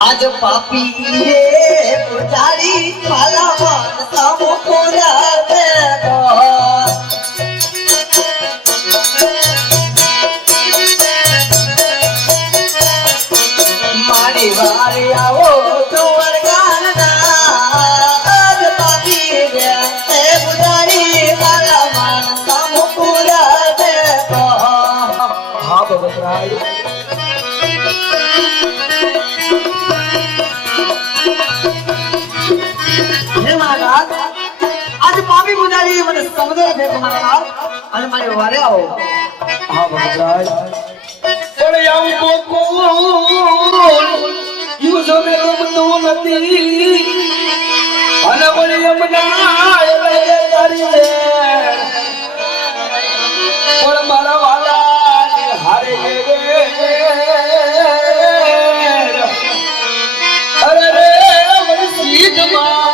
आज पापी रे पुजारी वाला मान सब पूरा देगा मारी बारी आओ तुवर गाना आज पापी रे पुजारी वाला मान सब पूरा देगा हाँ बबराई आज पापी पुजारी મને સમુદ્ર ભેગો મારનાર અને મારી વારે આવો હા ભગવાન પણ આવું બોલ યુ જમે રમતો નથી અને બોલી યમના એ તારી લે પણ મારા વાલા હારે ગે અરે રે મને સીધ માં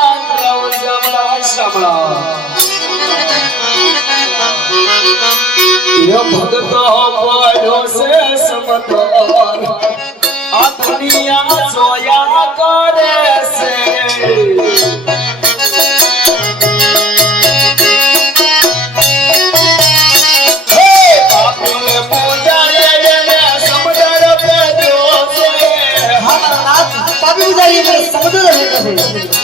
ભગતો બોલો છે સમતોર આ દુનિયા જોયા કરે છે હે પાપીને પૂજારે એને સમુદ્ર પે જોશે હા નાથ પાપી પુજારી મને સમુદ્ર ભેગો છે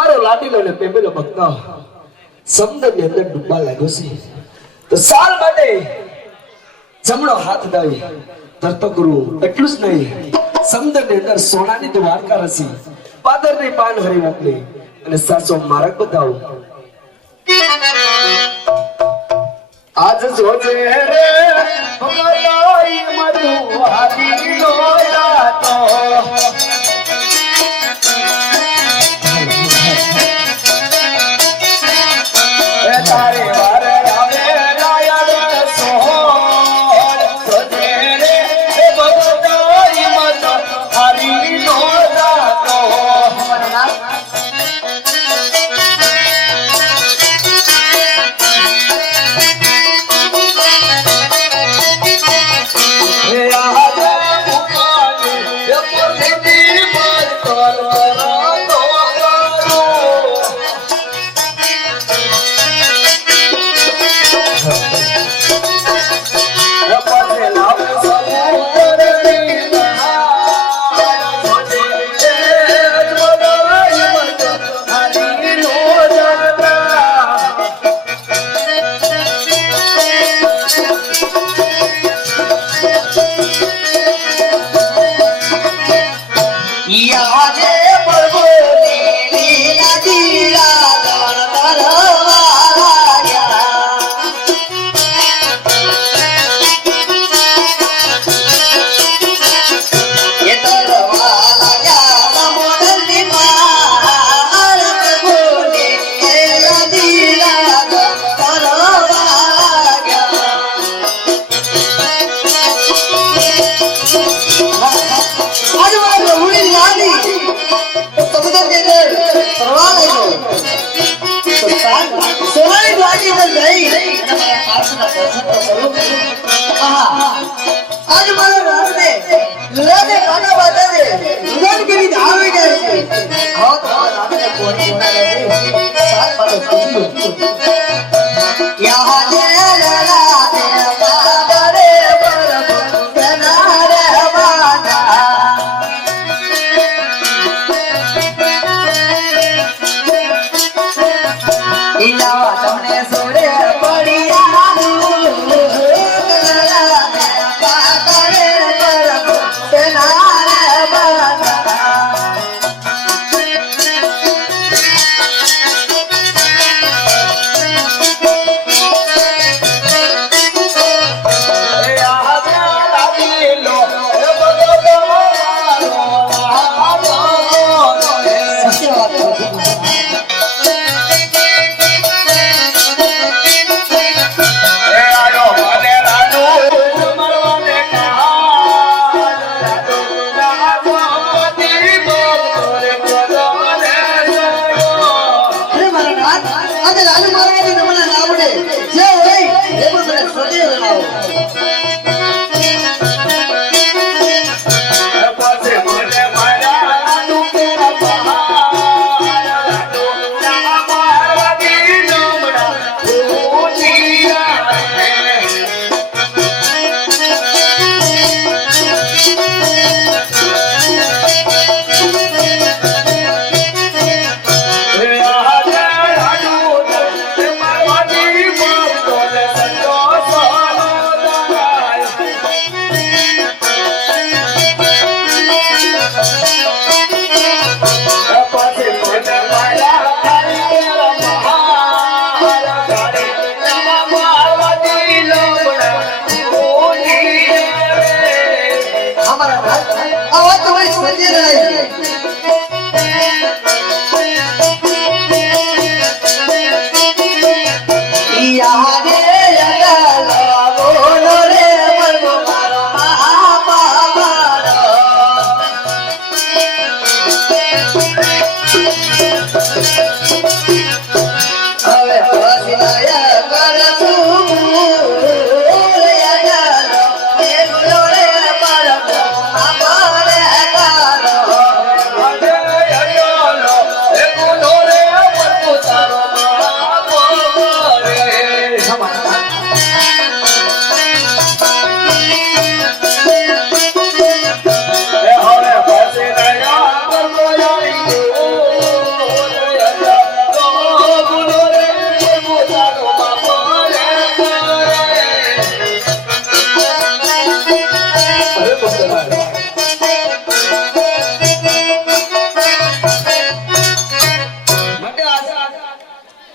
મારો લાડીલો ને પેમેલો ભક્ત સમુદ્રની અંદર ડૂબવા લાગ્યો છે તો સાલ માટે જમણો હાથ દાવી તરતો ગુરુ એટલું જ નહીં સમુદ્રની અંદર સોનાની દ્વારકા રસી પાદરની પાન હરી મોકલી અને સાચો માર્ગ બતાવો આજ જોજે રે ભગવાઈ મધુ હારી લોયાતો એ તારે વારે આવે લાયા સોહર જોજે રે ભગવાઈ મધુ હારી લોયાતો आज मारा रात ने लड़े खाना बाता दे दुकान के लिए धार में गए थे हाँ तो रात ने कोनी बोला दे साथ पालो खुशी यहाँ जे लड़ा दे बाबा रे बरबो जना रे बाजा इलावा तुमने सोड़े बढ़िया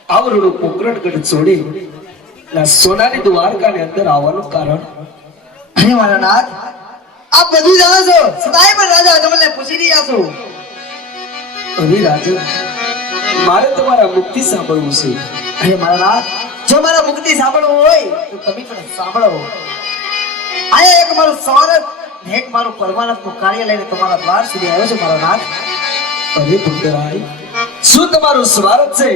આવરું પોકરણગઢ છોડી ના સોનાની દ્વારકાની અંદર આવવાનું કારણ અરે મારા નાથ આપ બધું જાણો છો સદાય પણ રાજા તમને પૂછી રહ્યા છો. અરે રાજન, મારે તમારા મુક્તિ સાંભળવું છે. અરે મારા નાથ જો મારા મુક્તિ સાંભળવું હોય તો તમે પણ સાંભળો. આયા એક મારું સ્વાર્થ ને એક મારું પરમાનંદનું કાર્ય લઈને તમારા દ્વાર સુધી આવ્યો છું મારા નાથ. અરે ભક્તરાય, શું તમારું સ્વાર્થ છે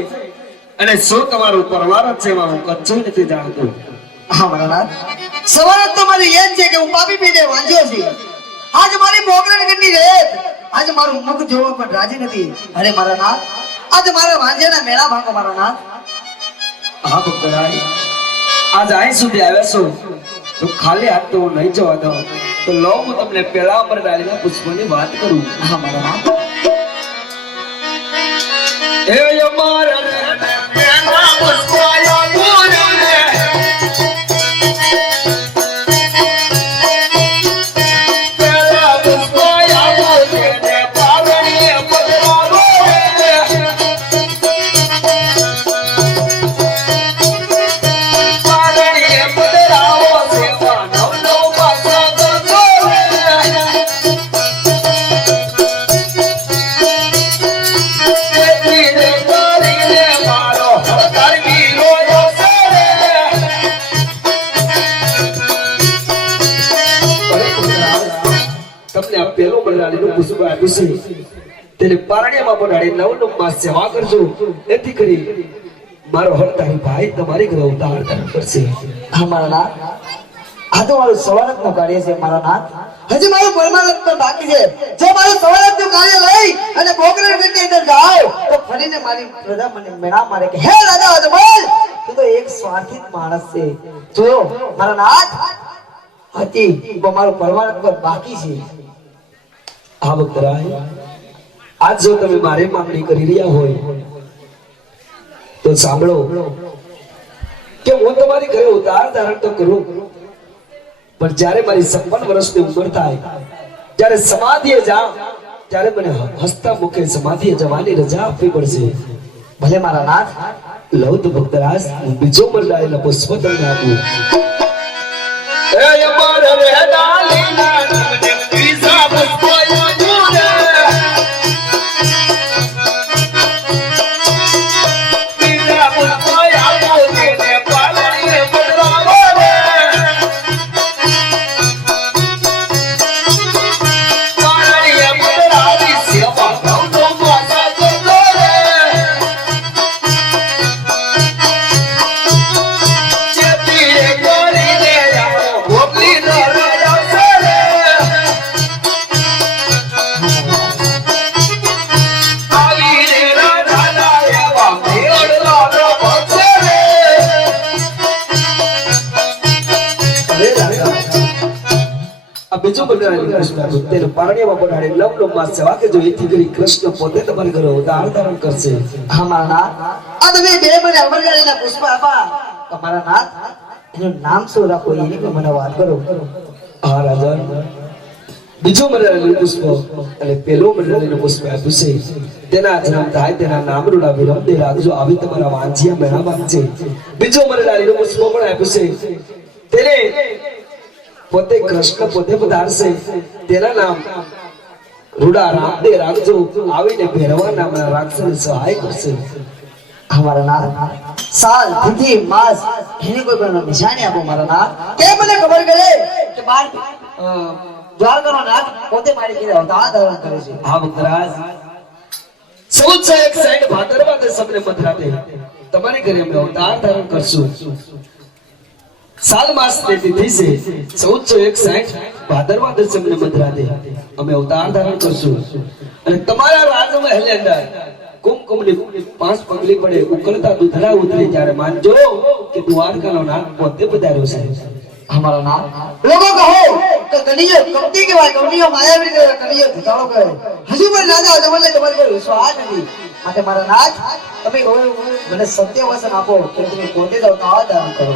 અને શું તમારું પરમારથ છે એમાં હું કચ્છું નથી જાણતો. હા મારા નાથ, સ્વાર્થ તો મારી એ જ છે કે હું પાપી પેટે વાંચ્યો છું. આજ મારી પોકરણગઢની રેત આજ મારું મુખ જોવા પણ રાજી નથી. અરે મારા નાથ, આજ મારા વાંજ્યાના મેળા ભાગો મારા નાથ. હા ભક્તરાય, આજ અહીં સુધી આવ્યા છો તો ખાલી હાથ તો હું નહીં જવા દઉં. તો લો હું તમને પેલા પર ડાળીના પુષ્પની વાત કરું. હા મારા નાથ. હે અમારા પેલા પુષ્પના ગુરુને, પેલા પુષ્પના ગુરુને પાવણીએ પધરાવો રે. પાવણીએ પધરાવો સેવા નવ નવ પાસા કરજો રે. ધીરે કરીને મારો હળદર ગીરો જશે રે. તમને આ પેલો બલરાણીનું પુષ્પ આપ્યું છે તેને પારણ્યમાં બનાડી નવનવમાં સેવા કરજો. એથી કરી મારો હળતારી ભાઈ તમારી ઘરે અવતાર ધારણ કરશે. હા મારા નાથ, આ તો મારું સવારતનું કાર્ય છે મારા નાથ. હજી મારું પરમાનંદ પણ બાકી છે. જો મારું સવારતનું કાર્ય લઈ અને પોકરણગઢની અંદર જાઓ તો ફરીને મારી પ્રજા મને મેળા મારે કે હે રાજા અજમલ, તું તો એક સ્વાર્થિત માણસ છે. જોયો મારા નાથ, હતી પણ મારું પરમાનંદ પણ બાકી છે. આ ભક્તરાય, આજ જો તમે મારે માંગણી કરી રહ્યા હોય તો સાંભળો કે હું તમારી ઘરે ઉતાર ધારણ તો કરું, પણ જ્યારે મારી 56 વર્ષની ઉંમર થાય, જ્યારે સમાધિએ જાઉં, ત્યારે મને હસતા મુખે સમાધિએ જવાની રજા આપવી પડશે. ભલે મારા નાથ. લવ તો ભક્તરાજ, હું બીજો મરડાયેલા પુષ્પ તમને આપું. એ અમર રે ડાલીના તમને ત્રીજા પુષ્પ આપું રે. ત્રીજા પુષ્પ આપું તેને પાલણીએ પધરાવો રે. પાલણીએ પધરાવી સેવા નવ નવ માસા કરજો રે. ધીરે કરીને આવો ભોગલી નો રાજા છે રે. આવી રે રાજા એવા મેળવા નો ભક્ત રે. અરે રાજા, આ બીજો બનાવેલો કૃષ્ણ તેને પારણ્યમાં બનાડી લવલવમાં સેવા કે જો એથી કરી કૃષ્ણ પોતે તમારી ઘરે ઉતાર ધારણ કરશે. હા મારા નાથ, આ તમે બે મને અમરગાડીના પુષ્પ આપા તો મારા નાથ એનું નામ શું રાખો એની પણ મને વાત કરો. હા રાજા, બીજો મરડાયેલું પુષ્પ અને પેલો મરડાયેલું પુષ્પ આપ્યું છે. તેના જન્મ થાય તેના નામ રૂડા વિરામ દે રાખજો. આવી તમારા વાંજિયા મેળા માંગશે. બીજો મરડાયેલું પુષ્પ પણ આપ્યું છે. તેને પોતે કૃષ્ણ પોતે પધારશે. તેના નામ રૂડા રામદે રાખજો. આવીને ભેરવા નામના રાક્ષસને સહાય કરશે. અમારા નાથ, સાલ તિથિ માસ એની કોઈ પણ નિશાની આપો મારા નાથ. કે મને ખબર કરે કે બાર દ્વારકાનો નાથ પોતે મારી ઘરે અવતાર ધારણ કરે છે. હા ભક્તરાજ, 1461 ભાદરવા દે સમને મધરાતે તમારી ઘરે અમે અવતાર ધારણ કરશું. સાલ માસ ની તિથિ છે 1461 ભાદરવા દે સમને મધરાતે અમે અવતાર ધારણ કરશું. અને તમારા રાજમહેલ અંદર કુમકુમની 5 પગલી પડે ઉકળતા દૂધડા ઉતરે ત્યારે માનજો કે દ્વારકાનો નાથ પોતે પધાર્યો છે. અમારા નાથ, લોકો કહો કે કલિયુગ કપટી કહેવાય, કપટીઓ માયાવી કહેવાય, કલિયુગ ધટાડો કહેવાય. હજુ પણ રાજા અજમલને તમારી પર વિશ્વાસ નથી. માટે મારા નાથ, તમે મને સત્ય વચન આપો કે તમે પોતે જ અવતાર ધારણ કરો.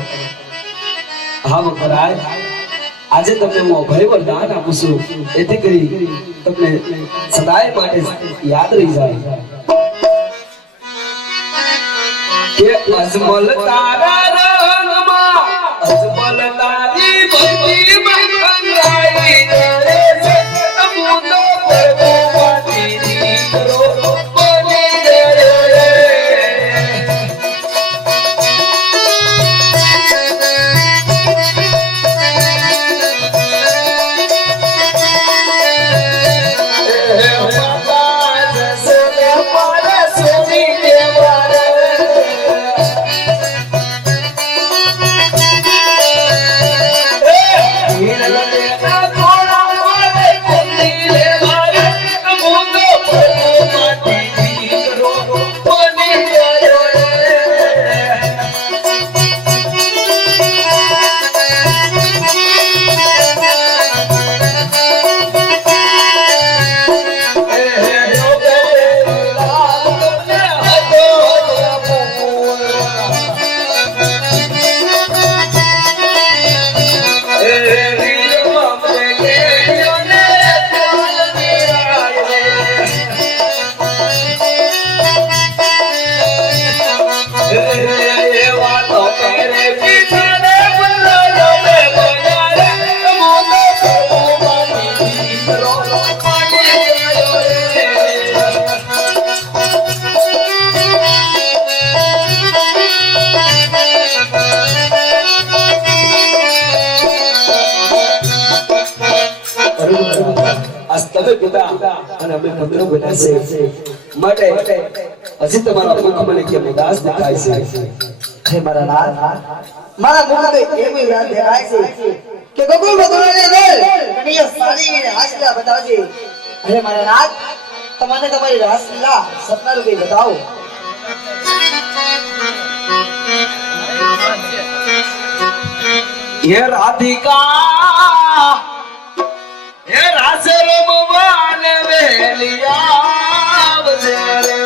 હા મહારાજ, આજે તમને હું અભય વરદાન આપું છું. એથી કરી તમને સદાય માટે યાદ રહી જાય. કે અજમલ તારા રંગમાં અજમલ તારી ભક્તિમાં અંગાઈ રહે છે અમુનો પ્રભુમાંથી દીકરો બની રહે તમે પિતા અને અમે પુત્રો બન્યા છે માટે હજી તમારા મુખ મને કેમ ઉદાસ દેખાય છે હે મારા નાથ મારા મુખે એવી વાત દેખાય છે કે ગોકુળ ભગવાનને લે કનૈયા સારી હાસ્યા બતાવજે હે મારા નાથ તમને તમારી રાસલીલા સપના રૂપે બતાવો હે રાધિકા હે રાસ રમવાન વેલિયા વજરે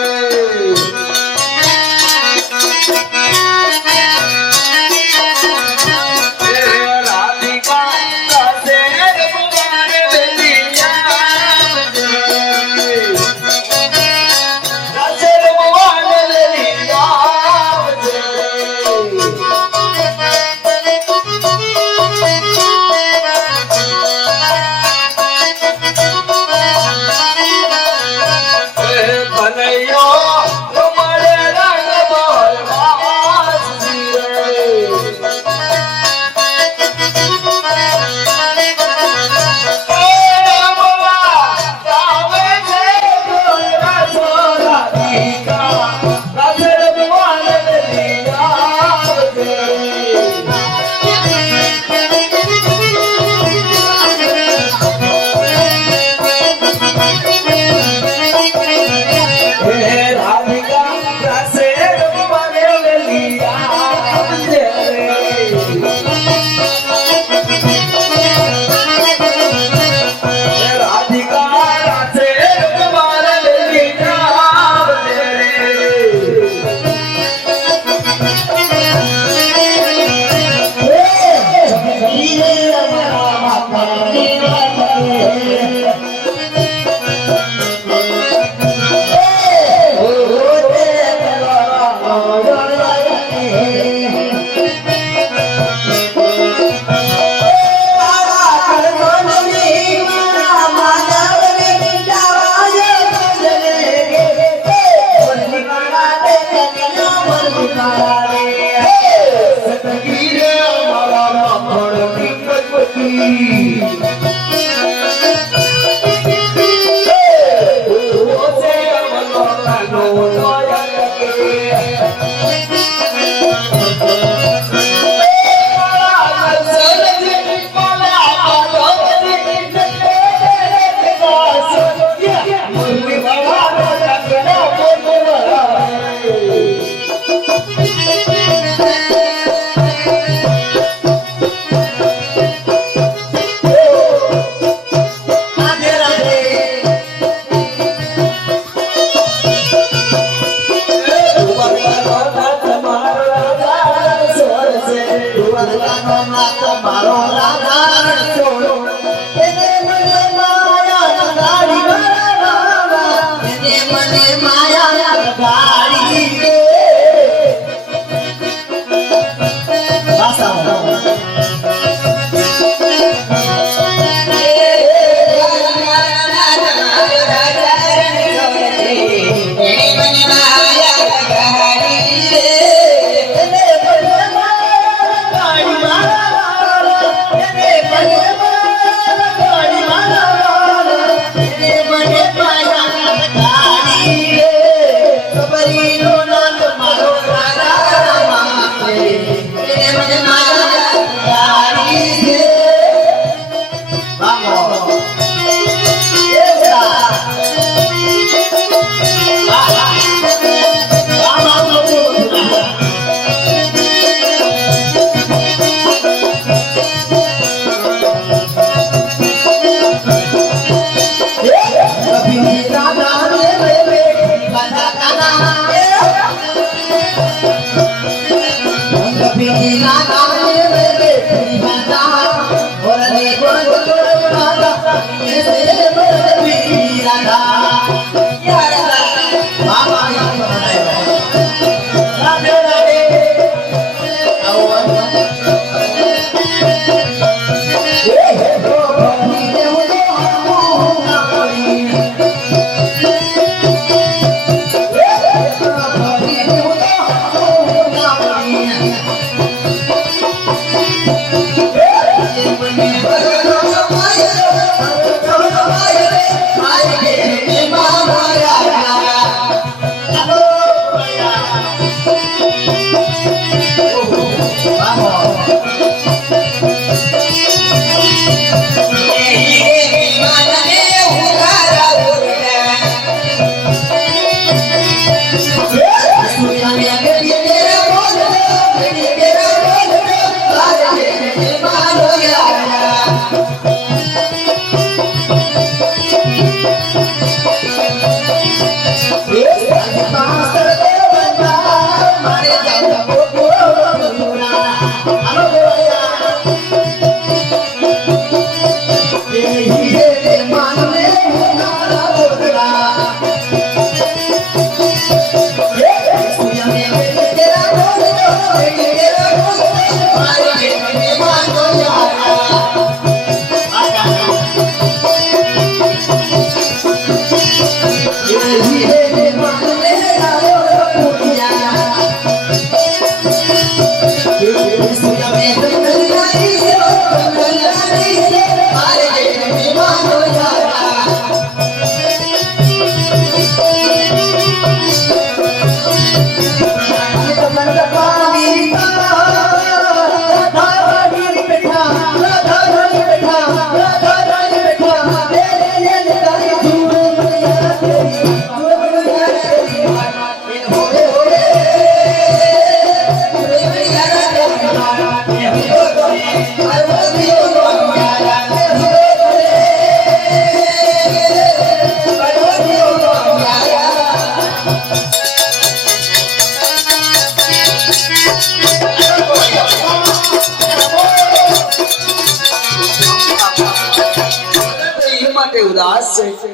ઉદાસ છે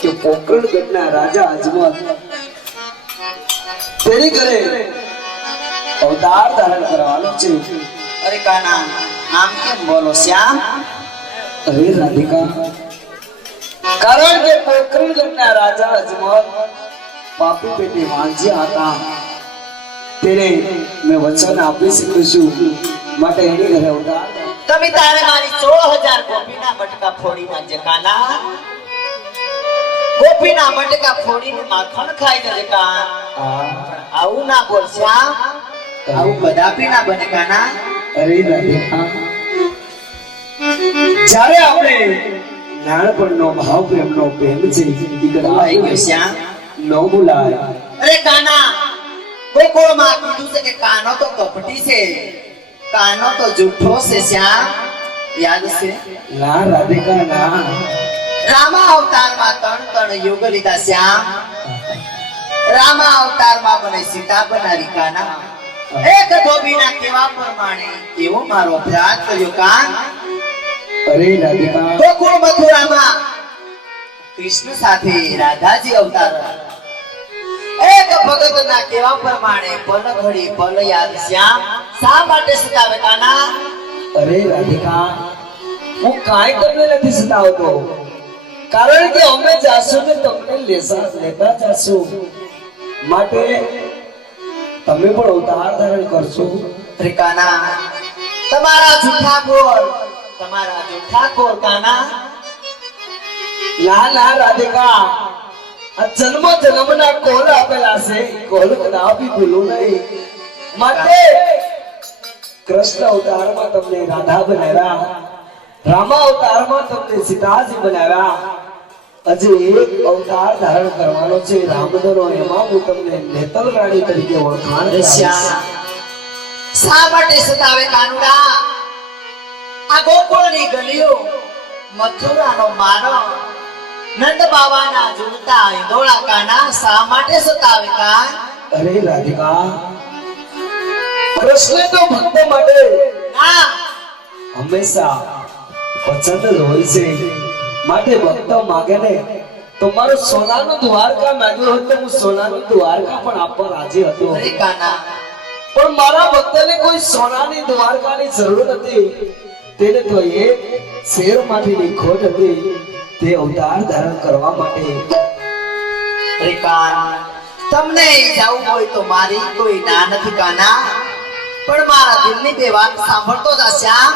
કે પોકરણગઢના રાજા અજમલ તેની ઘરે અવતાર ધારણ કરવાનો છે. અરે કાના આમ કેમ બોલો શ્યામ? અરે રાધિકા, કારણ કે પોકરણગઢના રાજા અજમલ પાપી પેટી વાંજ્યા હતા. તેને મેં વચન આપી શકું છું, માટે એની ઘરે અવતાર. તમે તારે મારી 16000 ગોપીના મટકા ફોડી નાખજે કાના. ગોપીના મટકા ફોડીને માખણ ખાઈ જજે કાન. આવું ના બોલ શ્યામ, આવું કદાપી ના બને કાના. અરે રાધિકા, જ્યારે આપણે નાનપણનો ભાવ પ્રેમનો પ્રેમ છે આવી ગયો શ્યામ, ન ભૂલાય. અરે કાના, ગોકુળમાં કીધું છે કે કાનો તો કપટી છે, કાનો તો જૂઠો છે શ્યામ, યાદ છે? ના રાધિકા ના. રામા અવતારમાં 3 યુગ લીધા શ્યામ. રામા અવતારમાં મને સીતા બનાવી કાના. એક ધોબીના કેવા પ્રમાણે એવો મારો અપરાધ કર્યો કાન. અરે રાધિકા, ગોકુળ મથુરામાં કૃષ્ણ સાથે રાધાજી અવતાર. એક ભગતના કેવા પ્રમાણે પલ ઘડી પલ યાદ શ્યામ. શા માટે સતાવે કાના? અરે રાધિકા, હું કાંઈ તમને નથી સતાવતો, કારણ કે અમે જાશું ને તમને લેતા જાશું, માટે તમે પણ અવતાર ધારણ કરશો. અરે કાના, તમારા જૂઠા બોલ, તમારા જૂઠા બોલ કાના. ના ના રાધિકા, આ જન્મ જન્મના કોલ આપેલા છે, કોલ કદાપી ભૂલું નહીં. માટે કૃષ્ણ અવતારમાં તમને રાધા બનાવ્યા, રામા અવતારમાં તમને સીતાજી બનાવ્યા. હજી એક અવતાર ધારણ કરવાનો છે રામદનો, એમાં હું તમને નેતલ રાણી તરીકે ઓળખાણ શ્યામ, શા માટે સતાવે કાનુડા? આ ગોકુળની ગલીઓ, મથુરાનો મારો, નંદ બાવાના ઝૂલતા ઈંદોળા કાના, શા માટે સતાવે કાન? અરે રાધિકા, કૃષ્ણ તો ભક્ત માટે ના હંમેશા પસંદ જ હોય છે. માટે ભક્ત માગે ને તો મારું સોનાનું દ્વારકા માંગ્યું હોત તો હું સોનાનું દ્વારકા પણ આપવા રાજી હતો. અરે કાના પણ મારા ભક્તને કોઈ સોનાની દ્વારકાની જરૂર નથી. તેને તો એક શેર માટેની ખોટ હતી. તે અવતાર ધારણ કરવા માટે. અરે કાન તમને જવું હોય તો મારી કોઈ ના નથી કાના, પણ મારા દિલની બે વાત સાંભળતો જા શ્યામ.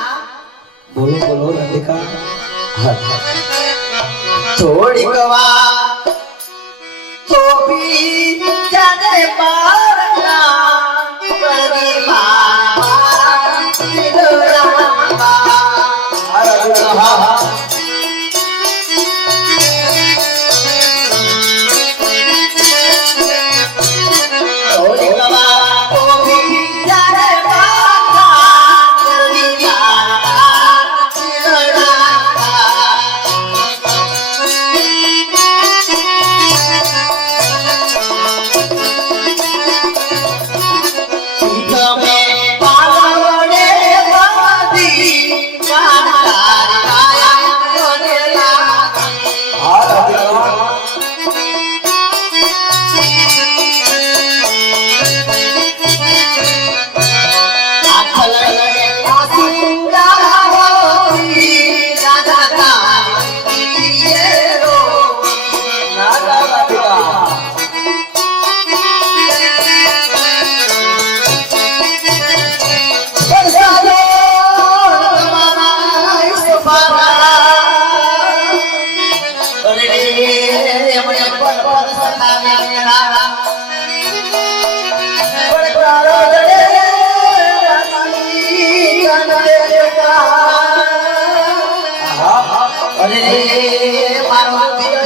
બોલો બોલો રાધિકા. થોડીક વાર તો ભી જાને મારના કરવી મારા દિલરામાં. થોડીક વાર તો ભી જાને મારના કરવી મારા દિલરામાં. તમે પાલવડે બાંધી કાંતારી કાયા બનેલા. હા રાધિકા. આખલડે આસુંડા હોતી રાધા તારી રો. ના ના રાધિકા. પરસાદો તમારા સુપારા. અરે એમણે પર સતાવે મેરા પડકારો રે રાની કાનડેકા. અરે મારો દિલ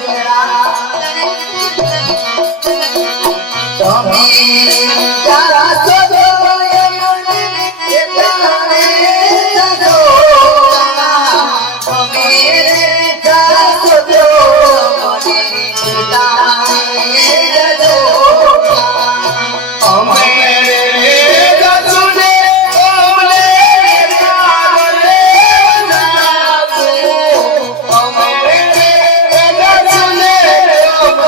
મેરા તમે તારા સદો મને એતાને સદો તમે તારા સદો મને એતાને સદો અમે જસુને ઓલે કારે નાસો. અમે જસુને ઓલે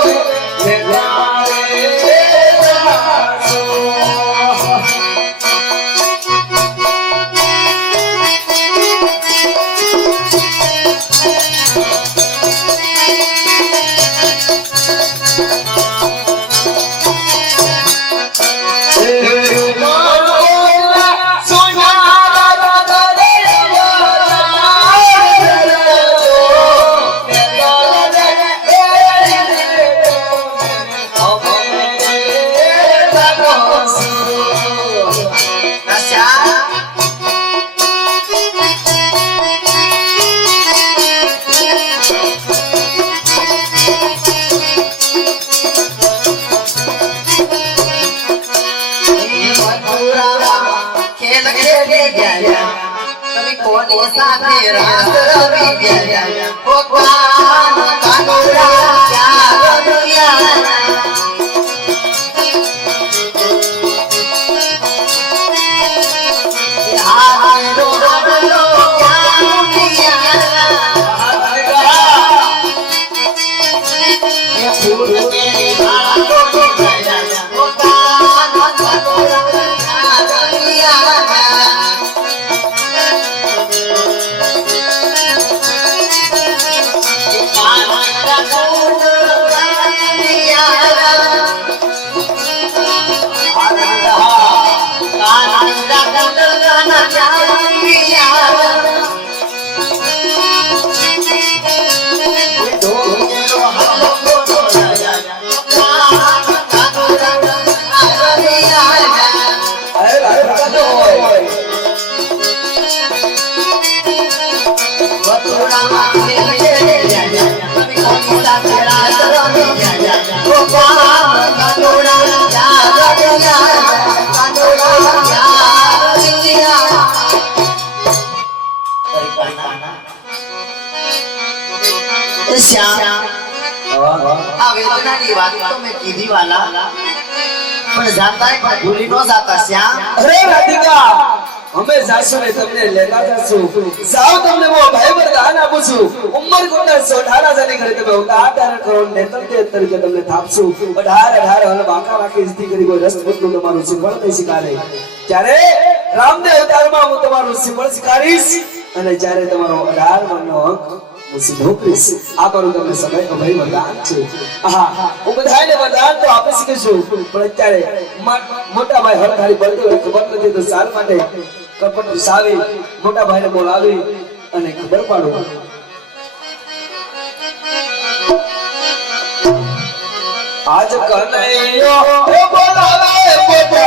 ખેલ ખેલી ગયા તમે કોની સાથે રાસ રમી ગયા. ઓ કાન કાનુડા ક્યાં દુનિયા. હાલો હાલો ક્યાં દુનિયા. એ ફૂલ તેરી ભાળો ગયા. ઓ કાન કાનુડા ક્યાં દુનિયા. અરે રાધિકા તો હોય. શ્યામ આ વેદનાની વાત તો મેં કીધી વાલા, પણ જાતા પણ ભૂલી ન જાતા શ્યામ. અરે રાધિકા અમે જાશું ને તમને લેતા જાશું. જાઓ તમને હું ભાઈ વરદાન આપું છું. ઉંમર કોના 18 જાની ઘરે તમે ઉતાર કરોડ ને તરીકે તમને થાપશું. 18 હલ વાંકા વાંકી ઇસ્તી કરી કોઈ રસપૂતનું તમારું સિંપળ નહીં શીખાડે. ત્યારે રામદેવ અવતારમાં હું તમારું સિંપળ શીખાડીશ અને જ્યારે તમારો 18 મનનો અંક હું સીધો કરીશ. આ મારું તમને સમય અભય વરદાન છે. હા હું બધાને વરદાન તો આપી શકું છું પણ અત્યારે મોટા ભાઈ હળ ખાલી બળતો હોય ખબર નથી તો સાલ માટે કપટ સાવી મોટા ભાઈને બોલાવી અને ખબર પાડો. આજ કનૈયો બોલાવે મોટા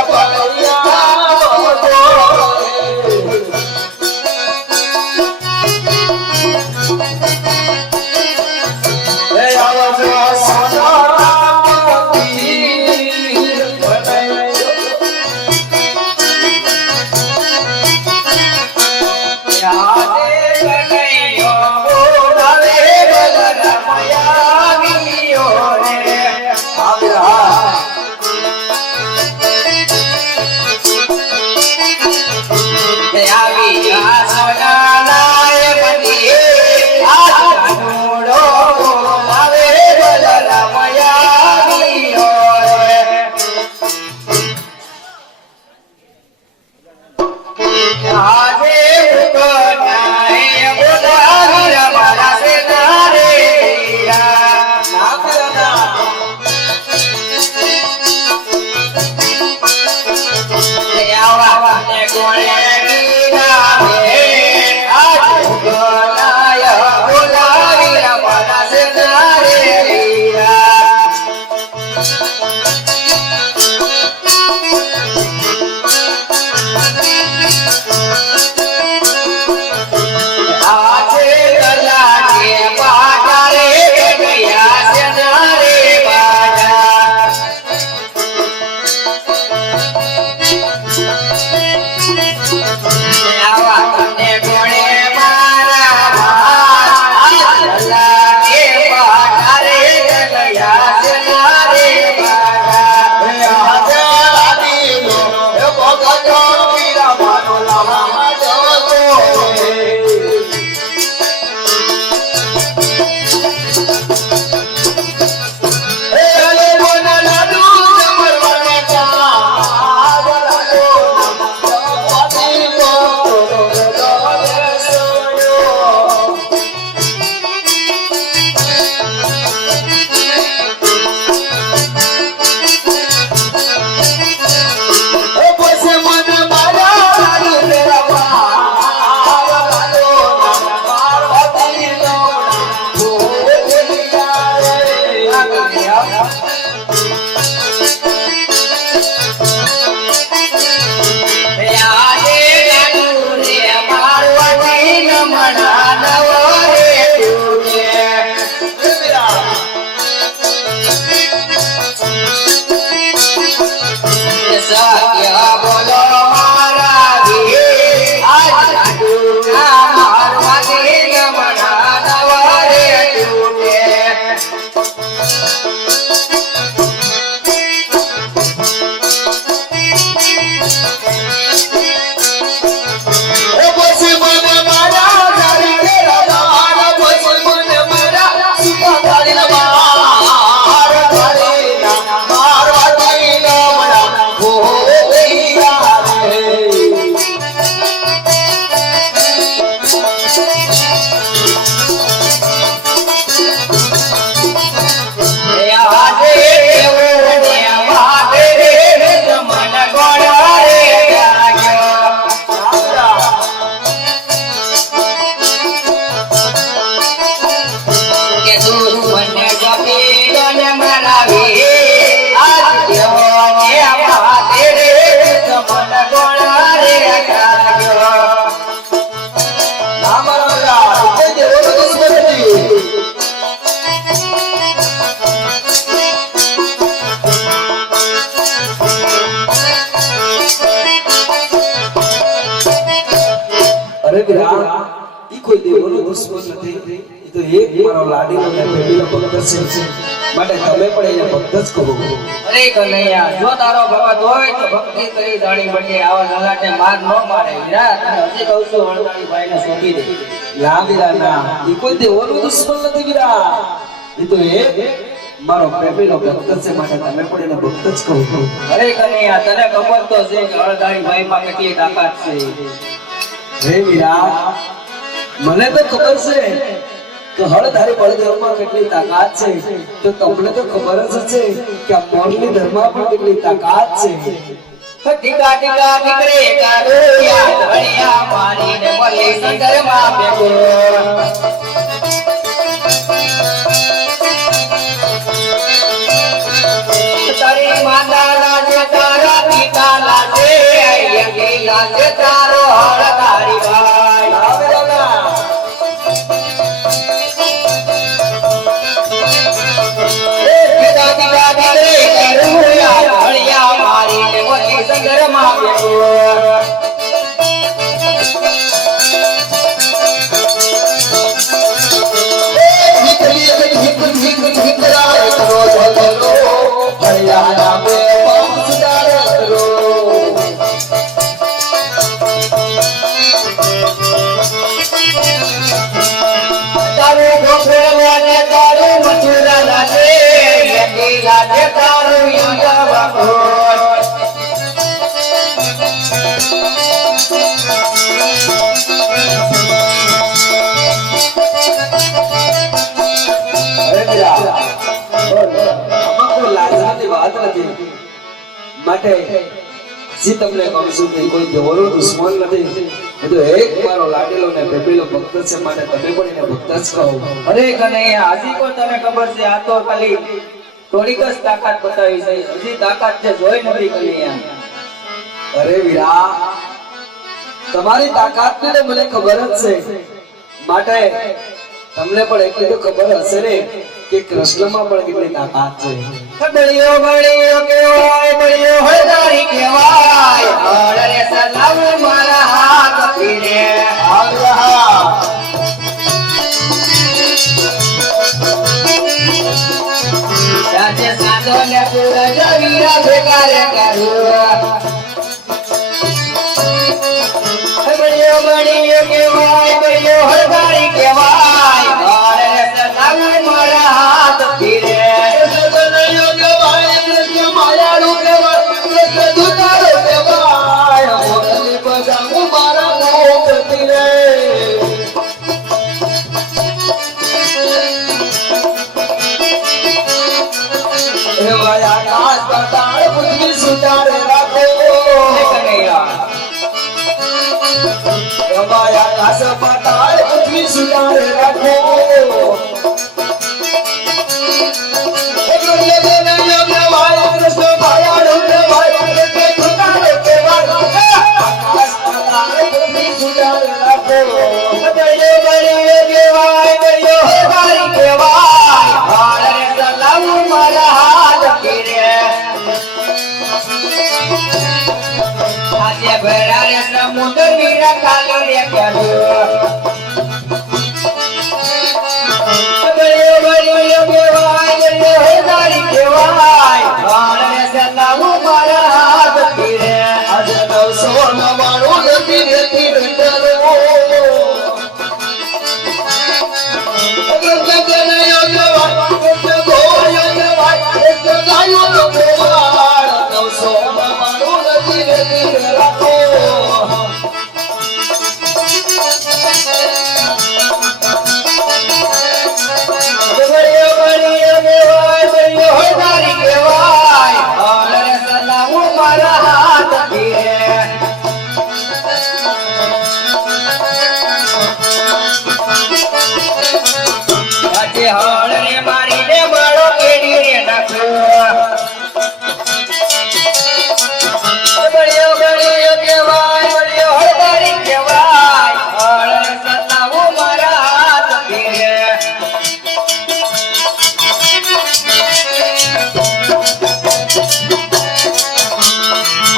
ઈ કોઈ દેવોનો દુશ્મન નથી. ઈ તો એક મારો લાડીનો ને બેબીનો ભક્ત છે. માટે તમે પણ એને ભક્ત જ કહો. અરે કનૈયા, જો તારો ભગત હોય તો ભક્તિ કરી જાણી બટે આવા નલાટે માર ન મારે. વીરા, તને હજી કહું છું, હળદારી ભાઈને સોંપી દે. ના વીરા ના, એ કોઈ દેવોનું દુશ્મન નથી વીરા. એ તો મારો પ્રેમીનો ભક્ત છે, માટે તમે પણ એને ભક્ત જ કહો. અરે કનૈયા, તને ખબર તો છે કે હળદારી ભાઈમાં કેટલી તાકાત છે. હે વીરા, મને તો ખબર છે કે હળધારી બળદેવમાં કેટલી તાકાત છે, તો તમને તો ખબર જ છે કે આ મોરલી ધર્મમાં પણ કેટલી તાકાત છે. ટીકા ટીકા નીકળે કાળોયા, ધણિયા મારીને મળી સંગરમાં ભેગો. તારી માતા લાજે તારા પિતા લાજે, યકી લાજે તારો હળદારી ભાઈ. ટીકા ટીકા નીકળે કાળોયા, ધણિયા મારીને મળી સંગરમાં ભેગો. તારું ગોખરવાને તારું મથુરા લાગે, યકી લાગે તારું યંગા અરે વીરા, આમાં કોઈ લાજવાની વાત નથી. માટે હજી તમને કહું છું કે કોઈ દેવોનો દુશ્મન નથી. એ તો એક મારો લાડેલો ને બેબેલો ભક્ત છે, માટે તમે પણ એને ભક્ત જ કહો. અરે કનૈયા, હજી કોઈ તને ખબર છે, આ તો ખાલી થોડીક જ તાકાત બતાવી છે, હજી તાકાત જે જોઈ નથી કનૈયા. અરે વીરા, તમારી તાકાત ને મને ખબર જ છે, માટે તમને પણ એટલી તો ખબર હશે ને કે કૃષ્ણમાં પણ કેટલી તાકાત છે. બળિયો બળિયો કેવાય, બળિયો હળદારી કેવાય, હળરે સલામ મારા હાથ પીરે. રાજે સાધો ને પૂરજ વીરા ભેગા રે કરું. બળિયો બળિયો કેવાય, બળિયો હળદારી કેવાય, હળરે સલામ મારા હાથ પીરે. સમુદ્ર વીરા કાલી રે કર્યો. બળિયો બળિયો કેવાય, બળિયો હળદારી કેવાય, હળરે સલામ મારા હાથ પીરે. આજે 999 નથી રેતી રટલો. હળરે મારીને મારો કેડી રે નાખ્યો. બળિયો બળિયો કેવાય, બળિયો હળદારી કેવાય, હળરે સલામ મારા હાથ પીરે.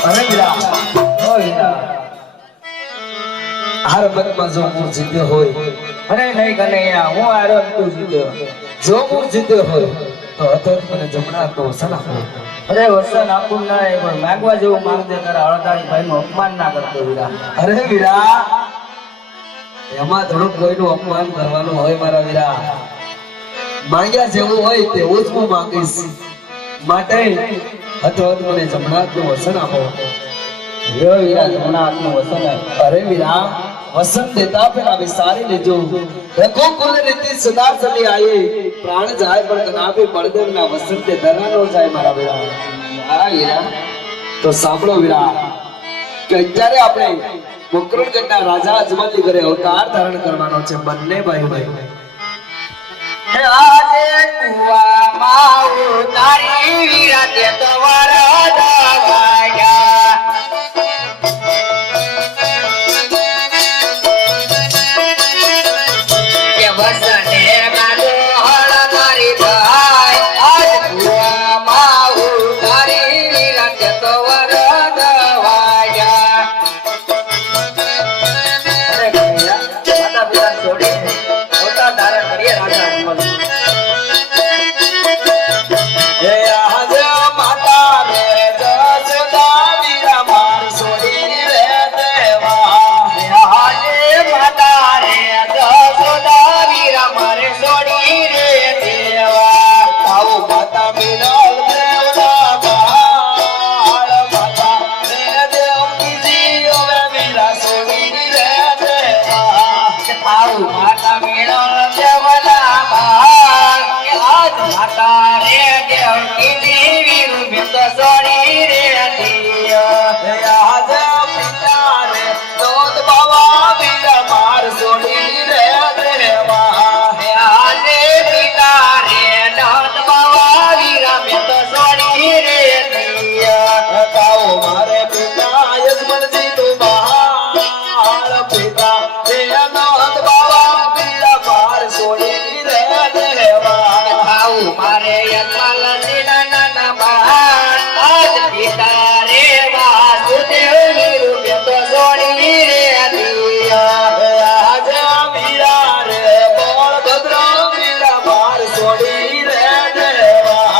અરે વીરા, આ રમતમાં જો મૂળ જીત્યો હોય, અરે નહીં કનૈયા, હું આરો તું જીત્યો. જો મૂળ જીત્યો હોય તો હતો મને જમણા તો વસન આપો. અરે વસન આપું નહીં પણ માંગવા જેવું માંગજે તારા હળદારી ભાઈ નું અપમાન ના કરતો વીરા. અરે વીરા, એમાં થોડુંક કોઈનું અપમાન કરવાનું હોય મારા વીરા. માંગ્યા જેવું હોય તેવું જ હું માંગીશ. માટે હતો મને જમણા નું વસન આપો. લ્યો વીરા જમણા હાથનું વસન આપ. અરે વીરા, वसन देता फिर अभी सारी ले जो रखो कुल रीति सदा चली आई प्राण जाए पर कनाबे बड़देव ना वसन दे दरा नो जाए मारा वीरा. હા વીરા તો સાંભળો વીરા કે અત્યારે આપણે મકરણગઢના રાજા અજમલની ઘરે અવતાર ધારણ કરવાનો છે બંને ભાઈ ભાઈ. આજે કુવામાં ઉતારી વીરા તે તો વરદા વાગ્યા. કે વસને મારો હળ મારી ભાઈ આજ કુવામાં ઉતારી વીરા તે તો વરદા વાગ્યા. અરે વીરા માતા પિતા છોડી અવતાર ધારણ કરીએ રાજા અજમલ. હે આજ માતા રે જસદા વીરા માર સોડી રે દેવા. આજે માતા રે જસોદા વીરા મારે છોડી રે દેવા. આવો માતા મિલલ દેવના બાળ માતા રે દેવ કીજી ઓવે વીરા સોડી રે દેવા. આવું માતા મેળો દેવના બાળ કે આજ માતા રે દેવ કીધી વીરુ મેં તો છોડી રે દિયા. હે આજ પિતા રે દોત બાવા વીરા માર સોડી રે દેવા. આજે પિતા રે નંદ બાવા વીરા મેં તો છોડી રે દિયા. કાઓ મારે પિતા યજમાનજી તું બહાર પિતા હે અનંત બાવા વીરા માર સોડી રે દેવા. આવું મારે યજમાન નાના બાળ આજ પિતા રે વાસુદેવ વીરુ મેં તો છોડી રે દિયા. આજ વીરા રે બળભદ્ર વીરા માર સોડી રે દેવા.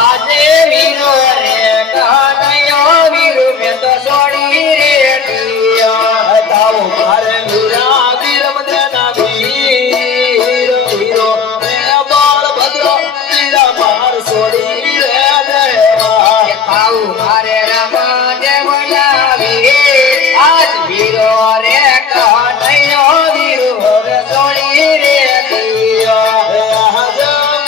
આજે વીરો રે કનૈયો વીરુ મેં તો છોડી રે દિયા. તાવો મારે વીરા વીર મંદિરના વીર વીરો રે બળભદ્ર વીરા માર સોડી રે દેવા. આવું મારે રામદેવના વીર આજ વીરો રે કનૈયો વીરુ હવે છોડી રે દિયા. આજ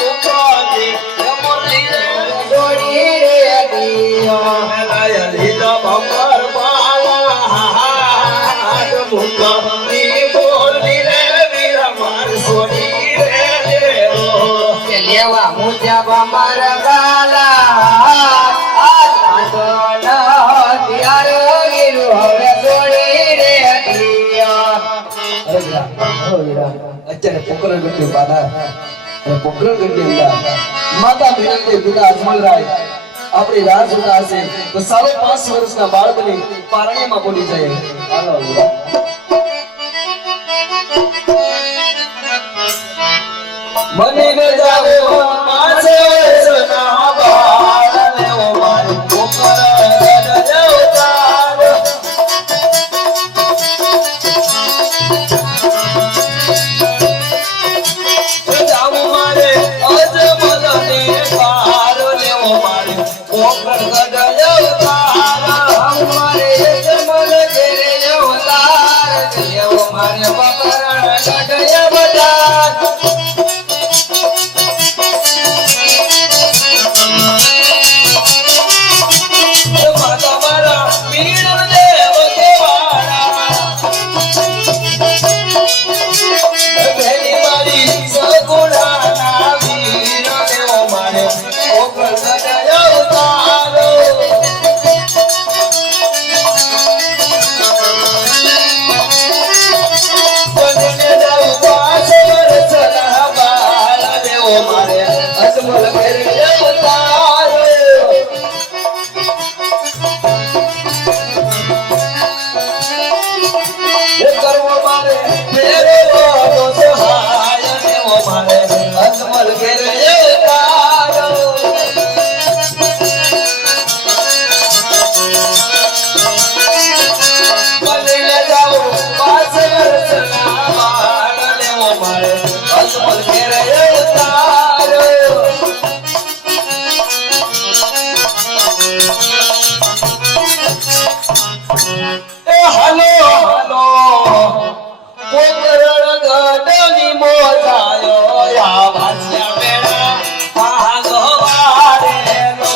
મુખોજી મુરલી રે છોડી રે દિયા. લાય લીલા ભમર પાલા આજ મુખોજી મુરલી રે વીરા માર સોડી રે દેવો. કે લેવા મુજબ અમર ગાલા આજ આંદોલન હથિયારો વીરુ હવે છોડી રે દિયા. અરે વીરા, ઓ વીરા, અત્યારે પોકરણગઢની બાધા અને પોકરણગઢની અંદર માતા મીરાને પિતા અજમલરાય આપણી રાહ જોતા હશે તો 5.5 વર્ષના બાળકને પારણીમાં બોલી જાય. હાલો વીરા. મને જાવો માસે વર્ષના બાળ લેવો મારે પોકરણગઢ અવતાર. જાવું મારે અજમલને પાર લેવો મારે પોકરણગઢ અવતાર. મારે જમલ ઘેરે અવતાર લેવો મારે પકરણ ગઢ અવતાર. એ હાલો હાલો કોકરણ ગડની મોજાયો યા વાંચ્યા મેળા ભાગવારે લો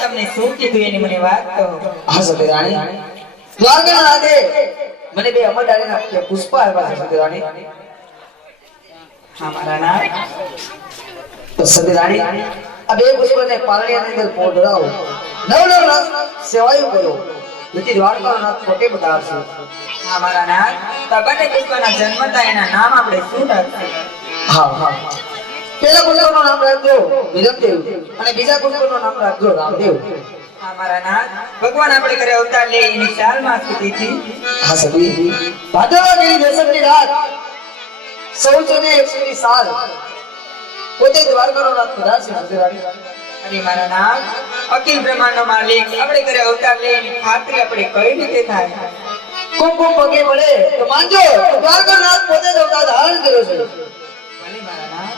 તમને શું કીધું એની મને વાત કહો. હા સતીરાણી દ્વારકાના રાધે મને બે અમરડાળીના પુષ્પ આવ્યા છે સતીરાણી. હા મારા નાથ. તો સતીરાણી આ બે પુષ્પને પારણીયાની અંદર પોઢરાવો નવ નવ રાત સેવાયું કરો જેથી દ્વારકાનો નાથ પોતે બતાવશે. હા મારા નાથ. તો બંને પુષ્પના જન્મતા એના નામ આપણે શું રાખીએ? હા હા પેલા પુષ્પનું નામ રાખજો વિરમદેવ અને બીજા પુષ્પનું નામ રાખજો રામદેવ. હા મારા નાથ. ભગવાન આપણે ઘરે અવતાર લે એની ચાલમાં સ્થિતિથી હા સતી ભાદરવાની દસમની રાત 1401 ની સાલ પોતે દ્વારકાનો નાથ પધારશે સતીરાણી. અરે મારા નાથ. અખિલ બ્રહ્માંડનો માલિક આપણે ઘરે અવતાર લે એની ખાતરી આપણે કઈ રીતે થાય? કુમકુમ પગે પડે તો માનજો દ્વારકાનો નાથ પોતે જ અવતાર ધારણ કર્યો છે. ભલે મારા નાથ.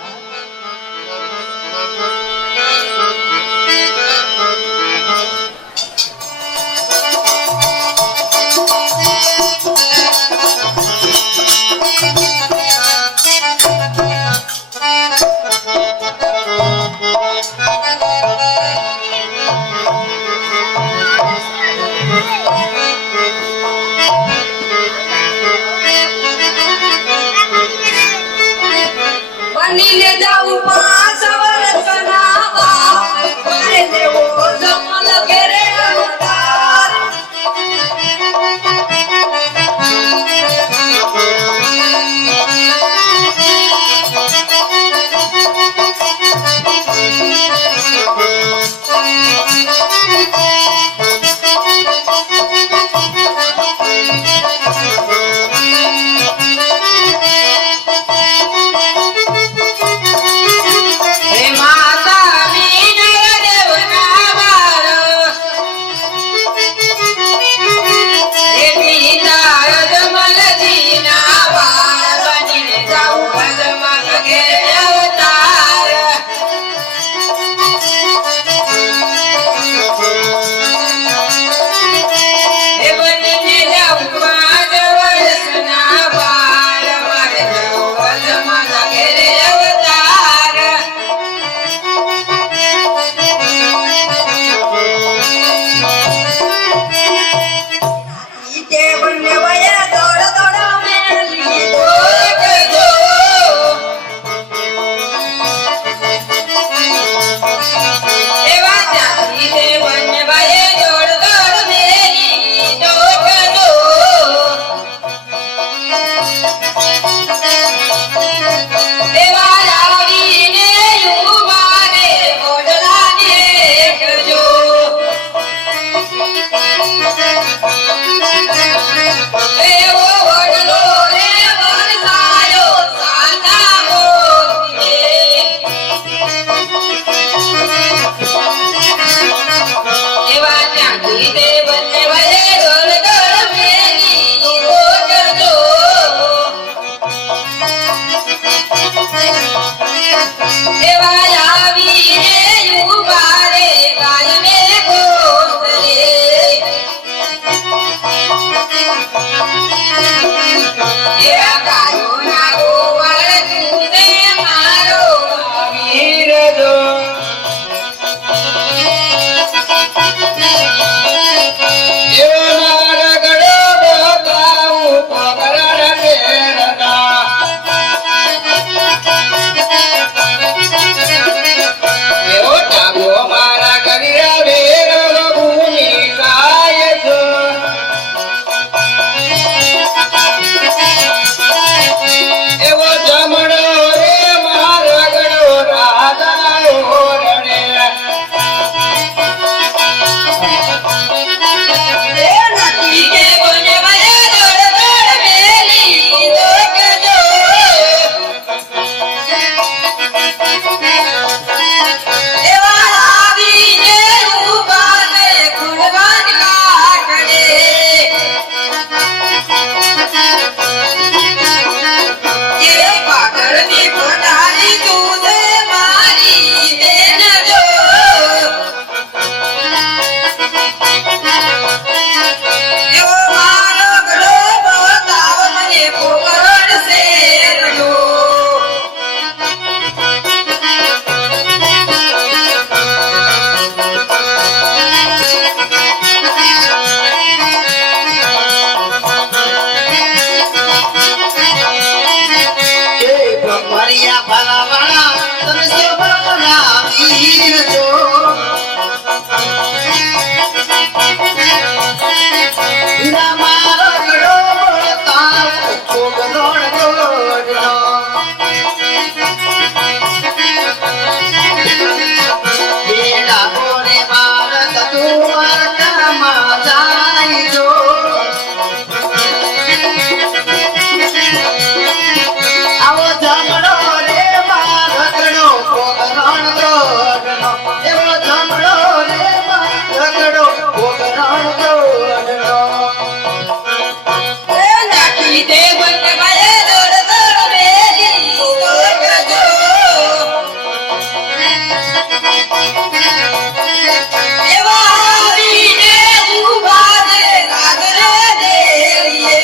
એવા આવીને ઊભા છે નાગરે દેરીએ.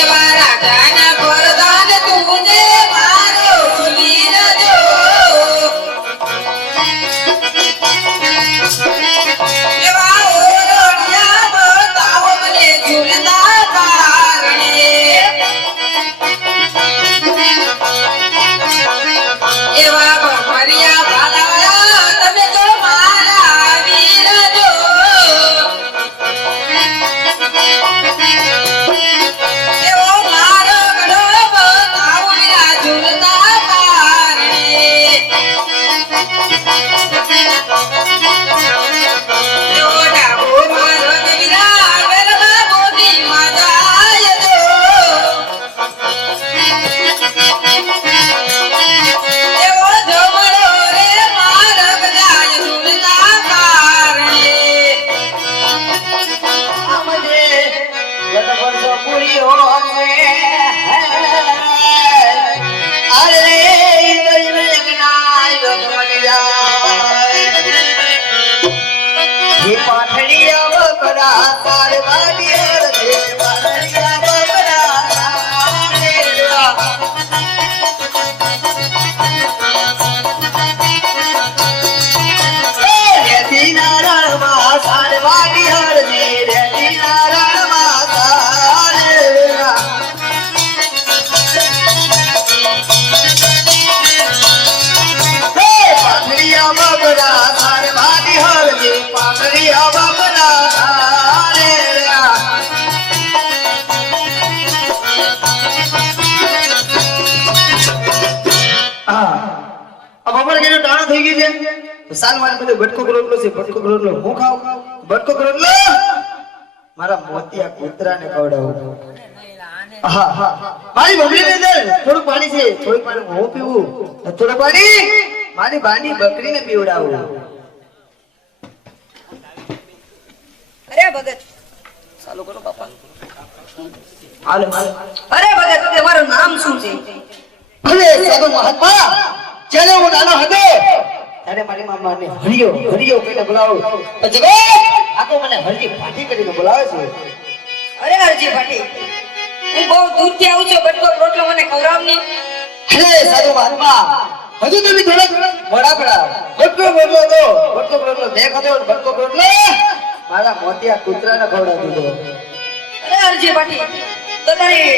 એવા રાજાના વરદાન તુજે મારો વીર જો. એવા ઓરડિયા બતાવો મને ઝૂલતા કારણે. એવા ભમરિયા ભાલાવાળા તમે તો મારા વીર જો. એવો મારો ગઢો બતાવો વીરા ઝૂલતા કારણે. એવો ડાબો મારો વીરા ગરબા મોટી મજાય જો. એવો જમણો રે મારા ગજાય ઝૂલતા કારણે. આમજે ગઢ પૂરીઓ છે અરે દઈને જગનાય જગમનિયા. હે પાઠડિયા વગડા તાર વાડિયર દે પાઠડિયા વગડા તારેલા. રેતી નારાયણમાં તાર વાડિયર દે રેતી નારાયણમાં તારેલા. હે પાઠડિયા વગડા તાર વાડિયર દે પાઠડિયા વગડા તારેલા. આ બપોર કેનો ટાણો થઈ ગઈ છે તો સાલ મારે બધો ભટકો રોટલો છે ભટકો રોટલો હું ખાવ ભટકો રોટલો મારા મોતિયા કૂતરાને ખવડાવું. હા હા મારી ભમરીની અંદર થોડું પાણી છે થોડું પાણી હું પીવું થોડું પાણી મારી બાની બકરીને પીવડાવું. અરે ભગત ચાલુ કરો બાપા. હાલો હાલો અરે ભગત તમારું નામ શું છે? ભલે સાધુ મહાત્મા જ્યારે હું નાનો હતો ત્યારે મારી મામાને હરિયો હરિયો કહીને બોલાવો પછી આ તો મને હરજી ફાટી કરીને બોલાવે છે. અરે હરજી ભાટી હું બહુ દૂરથી આવું છું બટકો રોટલો મને ખવડાવની. હે સાધુ મહાત્મા હજુ તમે થોડાક મોડા પડા ભટકો રોટલો દો ભટકો રોટલો મેં ખાધો ભટકો રોટલો મારા મોતિયા કૂતરાને ખવડાવી દીધો. અરે હરજી ભાટી તો તારી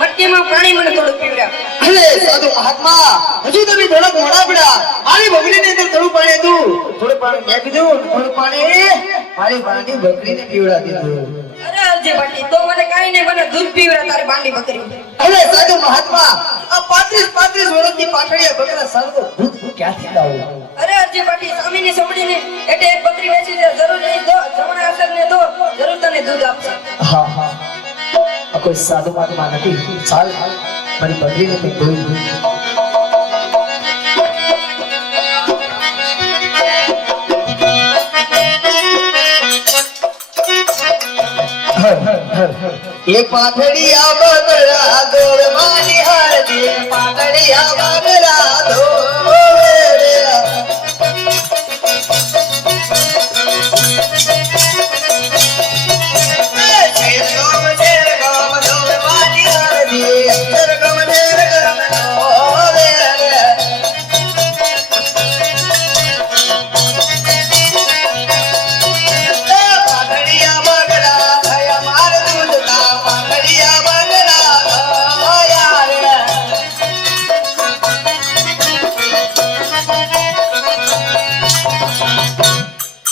મટકીમાં પાણી મને થોડું પીવડાવ. હે સાધુ મહાત્મા હજુ તમે થોડાક મોડા પડા મારી બકરીની અંદર થોડું પાણી હતું થોડું પાણી મેં પીધું થોડું પાણી મારી બાની બકરીને પીવડાવી દીધું. અરે હરજી ભાટી તો મને કાઈ નહીં મને દૂધ પીવડા તારી બાંડી બકરી. અરે સાધુ મહાત્મા આ 35 વર્ષની પાછળિયા બકરા સારું દૂધ ક્યાંથી લાવું? અરે હરજી ભાટી સામીની સમડીને એટલે એક બકરી વેચી દે જરૂર નહીં દો જમણા અસરને દો જરૂર તને દૂધ આપશે. હા હા આ કોઈ સાધુ મહાત્મા નથી ચાલ મારી બકરીને કંઈક ધોઈ દઉં. એ પાથડિયા બગડા દોડવાની હારદી પાથડિયા બગડા દોડે. શેરગમ શેરગમ દોડવાની હારદી શેરગમ શેરગમ દોડે. પાથડિયા બગડા થયા માર દૂધના પાથડિયા બગડા થયા રે.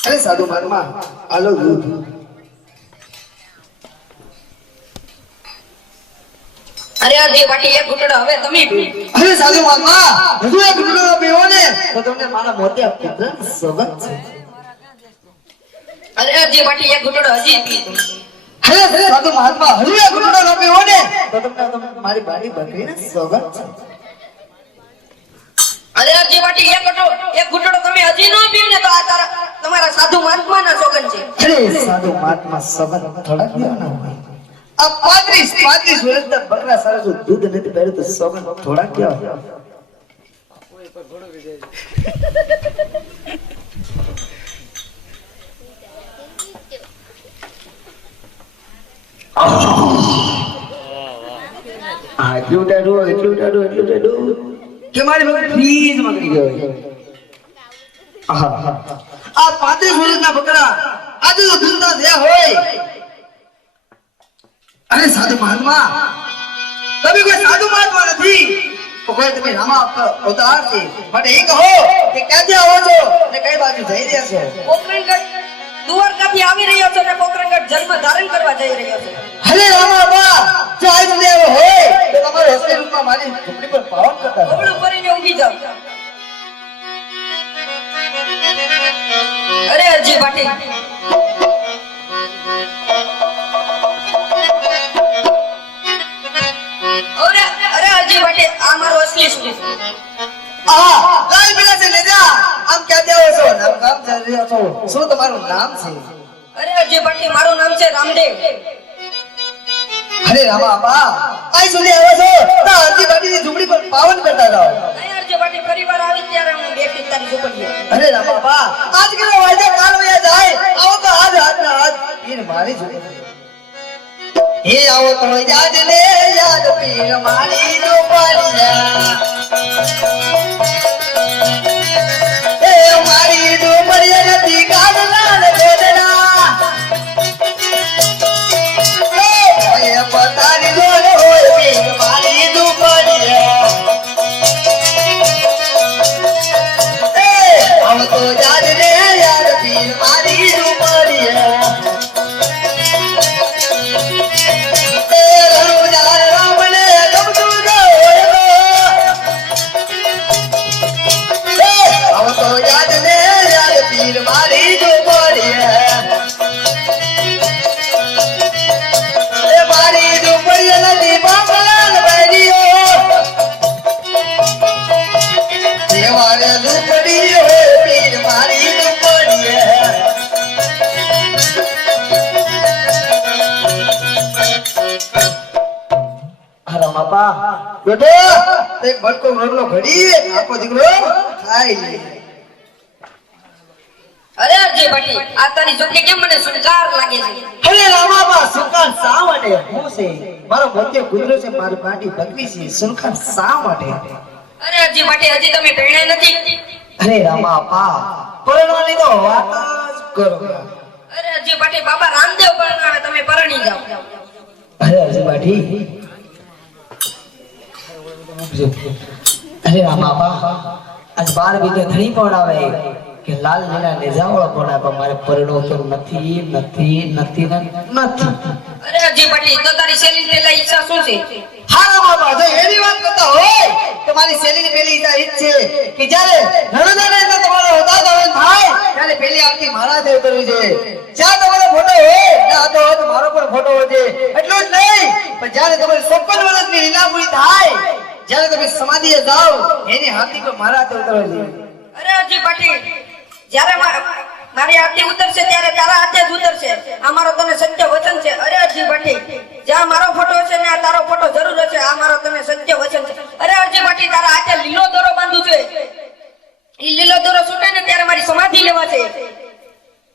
અરે સાધુ મહાત્મા આલો દૂધ. અરે હરજી ભાટી એક ઘૂંટડો હવે તમે પી. અરે સાધુ મહાત્મા હજુ એક ઘૂંટડો પીવો ને તો તમને મારા મોતિયા કૂતરાની સોગંદ છે. અરે હરજી ભાટી એક ઘૂંટડો હજી પી. અરે સાધુ મહાત્મા હજુ એક ઘૂંટડો પીવો ને તો તમને મારી બાની બકરીની સોગંદ છે. અરે હરજી ભાટી એક ઘૂંટડો તમે હજી ન પીવ ને તો આ તમારા સાધુ મહાત્માના સોગંદ છે. અરે સાધુ મહાત્મા સોગંદ થોડા પીવાના હોય આ 35 વર્ષના બકરા સારા જો દૂધ નથી પહેર્યું તો સોગન થોડા કેવા એટલું ટાઢું કે મારી બકરી ફ્રીજ માં કરી ગયો આ 35 વર્ષના બકરા આજે તો ધૂંધા થયા હોય અરે સાધુ મહાત્મા તમે કોઈ સાધુ મહાત્મા નથી તો કોઈ તમે રામા અવતાર છે માટે એ કહો કે ક્યાંથી આવો છો અને કઈ બાજુ જઈ રહ્યા છો પોકરણગઢ દ્વારકાથી આવી રહ્યો છે અને પોકરણગઢ જન્મ ધારણ કરવા જઈ રહ્યો છે. હરે રામા બા જો આજ સુધી આવ્યો હોય તો તમારે હોસ્પિટલમાં મારી ઝૂંપડી પર પાવન કરતા જાઓ. કપડું ભરીને ઊંઘી જાવ. અરે અરજી પાટી અરે અરજી પાટી આ મારો અસલી શું લાલ પેલા છે લે જા આમ ક્યાંથી આવો છો નામ કામ ચાલી રહ્યો છો શું તમારું નામ છે અરે અરજી પાટી મારું નામ છે રામદેવ. અરે રામા બા આજ સુધી આવ્યો છો તો અરજી બાટીની ઝૂંપડી પર પાવન કરતા જાઓ. અહીં અરજી પાટી ફરી વાર આવી ત્યારે હું બેઠી તારી ઝૂંપડીએ. અરે રામા બા આજ કેનો વાયદે કાલ વયા જાય આવો તો આજ હાથના હાથ પીર મારી ઝૂંપડી હે આવો તો યાદ લે યાદ પીર મારી ઝૂંપડીયા એ મારી ઝૂંપડીયા નથી કાઢલા ગોદડા એ પતારી ગોળ હોય પીર મારી ઝૂંપડીયા हम तो याद ले यार पीर मारी ઝૂંપડીયા તેરું યાર રામને ગમતું ન હોય हम तो याद ले यार पीर मारी ઝૂંપડીયા એ મારી ઝૂંપડીયા નથી બાપલાલ બેરીઓ દેવારે ઝૂંપડી હોય પીર મારી ઝૂંપડીયા હારા બાપા બેટો એક બટકો રોટલો ઘડી આપો દીકરો ખાઈ લે અરે અરજી પાટી આ તારી ઝૂંપડી કેમ મને સુનકાર લાગે છે? અરે રામાબા સુલખાન શા માટે હું છે મારો મોતિયો કૂતરો છે મારી પાટી બકરી છે સુલખાન શા માટે અરે અરજી પાટી હજી તમે પરણ્યા નથી? અરે રામાબા પરણવાની તો વાત જ કરો અરે અરજી પાટી બાબા રામદેવ પરણાવે તમે પરણી જાઓ. અરે અજબાઠી અરે રામાબા આજ 12 બીજે ધણી પણ આવે કે લાલ લીલા નેજાવાળો પણ આવે મારે પરણો તો નથી નથી નથી ને નથી અરે અરજી પાટી તો તારી શેલી પેલા ઈચ્છા શું છે? હારા બાબા જો એની વાત કરતા હોય તો મારી શેલીની પેલી ઈચ્છા ઈ જ છે કે જ્યારે નણંદાને તો તમારો હોતા થાય ત્યારે પેલી આરતી મારા દેવ કરવી જોઈએ જ્યાં તમારો ફોટો હોય ત્યાં તો મારો પણ ફોટો હોય છે એટલું જ નહીં પણ જ્યારે તમારી 56 વર્ષની લીલા પૂરી થાય જ્યારે તમે સમાધિએ જાઓ એની આરતી પર મારા દેવ કરવી જોઈએ અરે અરજી પાટી જ્યારે મારી આરતી ઉતરશે ત્યારે તારા હાથે જ ઉતરશે આ મારો તને સત્ય વચન છે. અરે અરજી પાટી જ્યાં મારો ફોટો છે ને આ તારો ફોટો જરૂર છે આ મારો તને સત્ય વચન છે. અરે